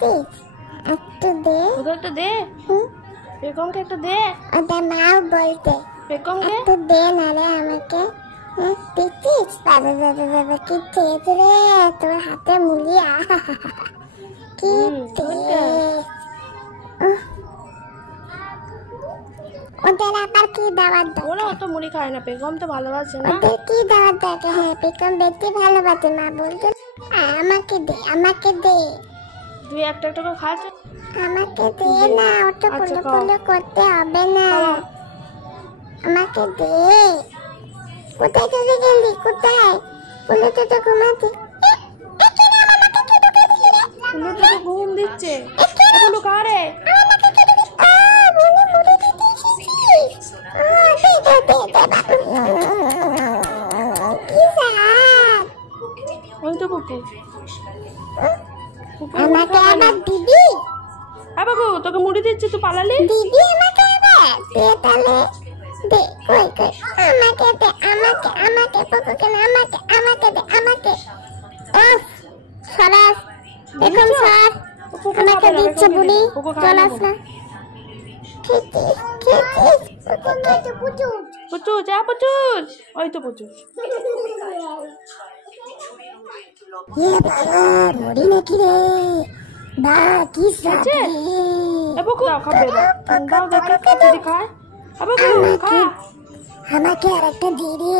দিচ্ছিস? একটু দে। ওকে একটু দে। বেগমকে একটু দে। ওটা মাও বলতে বেগমকে একটু দে না রে আমাকে। দিচ্ছিস? বাবা বাবা বাবা কি টেস্ট রে তোর হাতে মুড়ি। কি টেস্ট। ওদের আবার কি দাওয়াত ওরা দরকার? অত মুড়ি খায় না, বেগম তো ভালোবাসে না। ওদের কি দাওয়াত দরকার? হ্যাঁ বেগম বেশি ভালোবাসে মা বলতো। আমাকে দে আমাকে দে। তুই একটা একটা করে খাস। আমাকে দে না, ওটা আচ্ছা, পুলো খাও। পুলো করতে হবে না। খাও। আমাকে দে। কোথায় চলে গেলি? কোথায়? পুলো তো ঘুমাতে। পুলু তো ঘুম দিচ্ছে। পুলু খা রে। ওই তো পুপু। আমাকে আবার দিবি? হ্যাঁ বাবু, তোকে মুড়ি দিচ্ছি, তুই পালালি। দিবি আমাকে আবার? দে তাহলে দে। কই কই আমাকে দে। আমাকে পুকুকে না, আমাকে দে আমাকে। উফ সরাস এখন সর। আমাকে দিচ্ছে বুড়ি। চলাস না। খেতে খেতে পুচু যা পুচু। ওই তো পুচু। বাবা মুড়ি নাকি রে? বা কি স্বাদ রে। বাবু দাও, খাবে দাও, দেখে যদি খায়। বাবু খা। আমাকে আর একটা দি রে।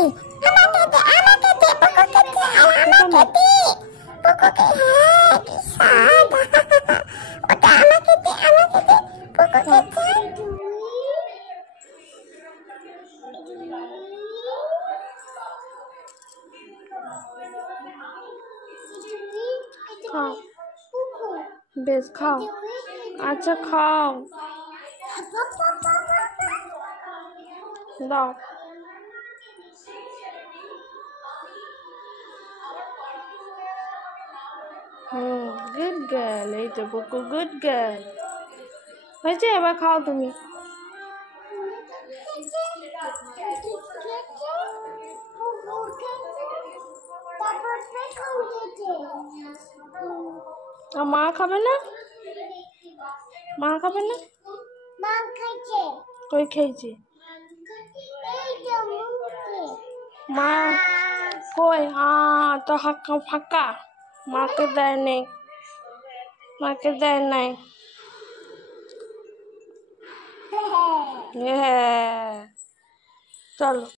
আমাকে দে পুকুকে দে। আমাকে দে পুকুকে। হ্যাঁ কি স্বাদ। ওটা আমাকে দে পুকুকে দে। খাও, বেশ খাও। আচ্ছা খাও, দাও। Good girl. এই তো বুকু, গুড গার্ল। হয়েছে, এবার খাও তুমি। আর মা খাবে না? মা খাবে না? কই খেয়েছে মা? কই? তো হাক্কা ফাঁকা, মাকে দেয় নেই, মাকে দেয় নাই। হ্যাঁ চলো।